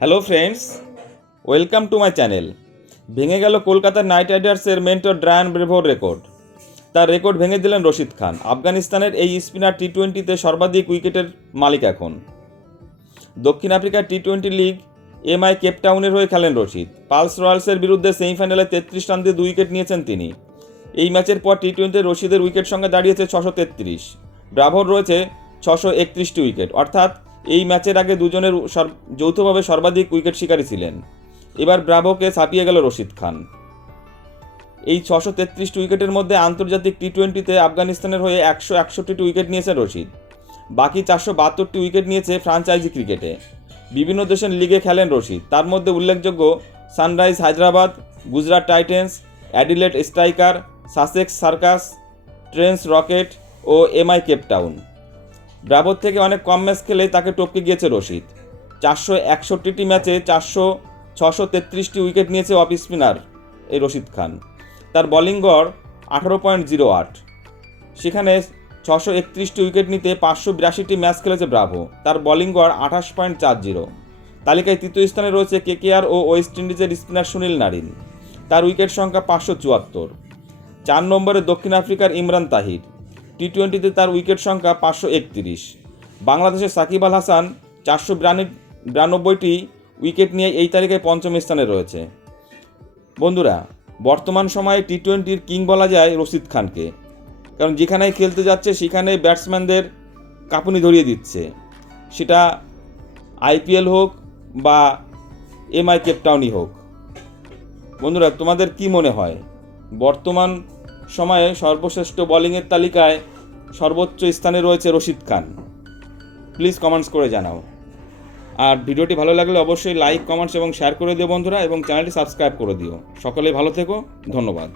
Hello friends welcome to my channel ভেঙে গেল কলকাতার নাইট রাইডার্সের মেন্টর ড্রায়ান ব্রেভোর রেকর্ড তার রেকর্ড ভেঙে দিলেন রশিদ খান। আফগানিস্তানের এই স্পিনার টি টোয়েন্টিতে সর্বাধিক উইকেটের মালিক এখন। দক্ষিণ আফ্রিকার T twenty league M MI কেপটাউনের হয়ে খেলেন রশিদ। পালস রয়্যালসের বিরুদ্ধে সেমিফাইনালে তেত্রিশ রান দিয়ে দুই উইকেট নিয়েছেন তিনি। এই ম্যাচের পর টি টোয়েন্টিতে রশিদের উইকেট সংখ্যা দাঁড়িয়েছে ছশো তেত্রিশ। ব্রাভোর রয়েছে ছশো একত্রিশটি উইকেট। অর্থাৎ এই ম্যাচের আগে দুজনের যৌথভাবে সর্বাধিক উইকেট শিকারী ছিলেন। এবার ব্রাভোকে ছাপিয়ে গেল রশিদ খান। এই ছশো তেত্রিশটি উইকেটের মধ্যে আন্তর্জাতিক টি টোয়েন্টিতে আফগানিস্তানের হয়ে একশো একষট্টিটি উইকেট নিয়েছেন রশিদ। বাকি চারশো বাহাত্তরটি উইকেট নিয়েছে ফ্রাঞ্চাইজি ক্রিকেটে। বিভিন্ন দেশের লিগে খেলেন রশিদ। তার মধ্যে উল্লেখযোগ্য Sunrisers Hyderabad, Gujarat Titans Adelaide Strikers, Sussex Sharks, Trent Rockets ও এমআই কেপটাউন ব্রাভোর থেকে অনেক কম ম্যাচ খেলে তাকে টপকে গিয়েছে রশিদ। চারশো একষট্টিটি ম্যাচে চারশো ছশো তেত্রিশটি উইকেট নিয়েছে অফ স্পিনার এই রশিদ খান। তার বলিং গড় আঠারো পয়েন্ট জিরো আট। সেখানে ছশো একত্রিশটি উইকেট নিতে পাঁচশো বিরাশিটি ম্যাচ খেলেছে ব্রাভো। তার বলিং গড় আঠাশ পয়েন্ট চার জিরো। তালিকায় তৃতীয় স্থানে রয়েছে কেকেআর ও ওয়েস্ট ইন্ডিজের স্পিনার সুনীল নারিন। তার উইকেট সংখ্যা পাঁচশো চুয়াত্তর। চার নম্বরে দক্ষিণ আফ্রিকার ইমরান তাহির। টি টোয়েন্টিতে তার উইকেট সংখ্যা পাঁচশো একত্রিশ। বাংলাদেশের সাকিব আল হাসান চারশো বিরানব্বইটি উইকেট নিয়ে এই তালিকায় পঞ্চম স্থানে রয়েছে। বন্ধুরা, বর্তমান সময়ে টি টোয়েন্টির কিং বলা যায় রশিদ খানকে। কারণ যেখানেই খেলতে যাচ্ছে সেখানে ব্যাটসম্যানদের কাঁপুনি ধরিয়ে দিচ্ছে। সেটা আইপিএল হোক বা এমআই কেপটাউনই হোক। বন্ধুরা, তোমাদের কি মনে হয়? বর্তমান সময়ে সর্বশ্রেষ্ঠ বোলিংয়ের তালিকায় সর্বোচ্চ স্থানে রয়েছে রশিদ খান। প্লিজ কমেন্টস করে জানাও। আর ভিডিওটি ভালো লাগলে অবশ্যই লাইক কমেন্টস এবং শেয়ার করে দিও বন্ধুরা এবং চ্যানেলটি সাবস্ক্রাইব করে দিও। সকলেই ভালো থেকো, ধন্যবাদ।